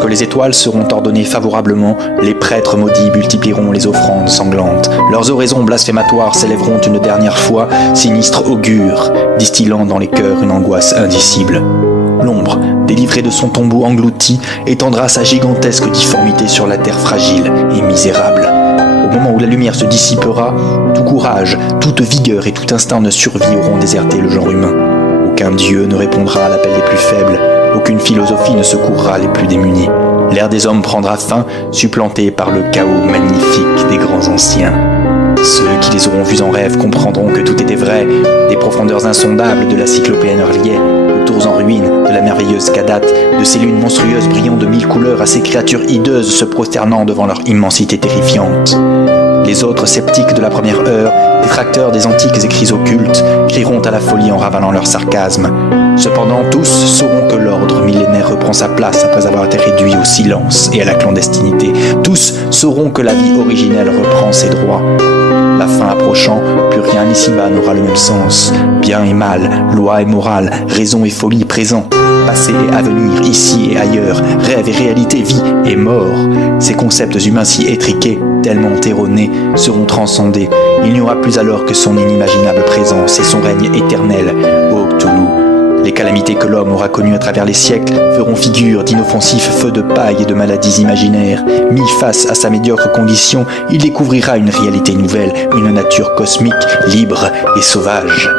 Lorsque les étoiles seront ordonnées favorablement, les prêtres maudits multiplieront les offrandes sanglantes. Leurs oraisons blasphématoires s'élèveront une dernière fois, sinistre augure, distillant dans les cœurs une angoisse indicible. L'ombre, délivrée de son tombeau englouti, étendra sa gigantesque difformité sur la terre fragile et misérable. Au moment où la lumière se dissipera, tout courage, toute vigueur et tout instinct de survie auront déserté le genre humain. Aucun dieu ne répondra à l'appel des plus faibles, aucune philosophie ne secourra les plus démunis. L'ère des hommes prendra fin, supplanté par le chaos magnifique des grands anciens. Ceux qui les auront vus en rêve comprendront que tout était vrai, des profondeurs insondables de la cyclopée Nerlier, aux tours en ruine de la merveilleuse Kadat, de ces lunes monstrueuses brillant de 1000 couleurs à ces créatures hideuses se prosternant devant leur immensité terrifiante. Les autres sceptiques de la première heure, détracteurs des antiques écrits occultes, crieront à la folie en ravalant leur sarcasme. Cependant, tous sauront que l'ordre millénaire reprend sa place après avoir été réduit au silence et à la clandestinité. Tous sauront que la vie originelle reprend ses droits. La fin approchant, plus rien ici-bas n'aura le même sens. Bien et mal, loi et morale, raison et folie présent, passé et avenir, ici et ailleurs, rêve et réalité, vie et mort. Ces concepts humains si étriqués, tellement erronés, seront transcendés. Il n'y aura plus alors que son inimaginable présence et son règne éternel, ô Cthulhu. Les calamités que l'homme aura connues à travers les siècles feront figure d'inoffensifs feux de paille et de maladies imaginaires. Mis face à sa médiocre condition, il découvrira une réalité nouvelle, une nature cosmique, libre et sauvage.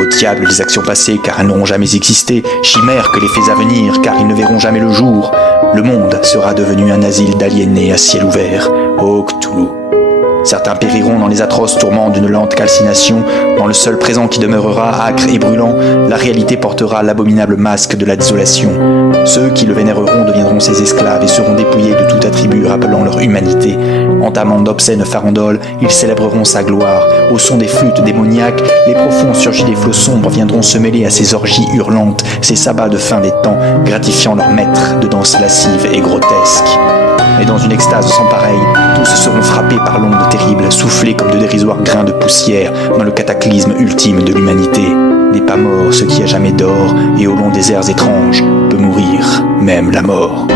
Au diable les actions passées, car elles n'auront jamais existé, chimères que les faits à venir, car ils ne verront jamais le jour. Le monde sera devenu un asile d'aliénés à ciel ouvert. Ô Cthulhu. Certains périront dans les atroces tourments d'une lente calcination. Dans le seul présent qui demeurera âcre et brûlant, la réalité portera l'abominable masque de la désolation. Ceux qui le vénéreront deviendront ses esclaves et seront dépouillés de tout attribut rappelant leur humanité. Entamant d'obscènes farandoles, ils célébreront sa gloire. Au son des flûtes démoniaques, les profonds surgis des flots sombres viendront se mêler à ces orgies hurlantes, ces sabbats de fin des temps, gratifiant leurs maîtres de danses lascives et grotesques. Et dans une extase sans pareille, tous seront frappés par l'onde terrible, soufflés comme de dérisoires grains de poussière dans le cataclysme ultime de l'humanité. N'est pas mort ce qui a jamais dort, et au long des airs étranges peut mourir même la mort.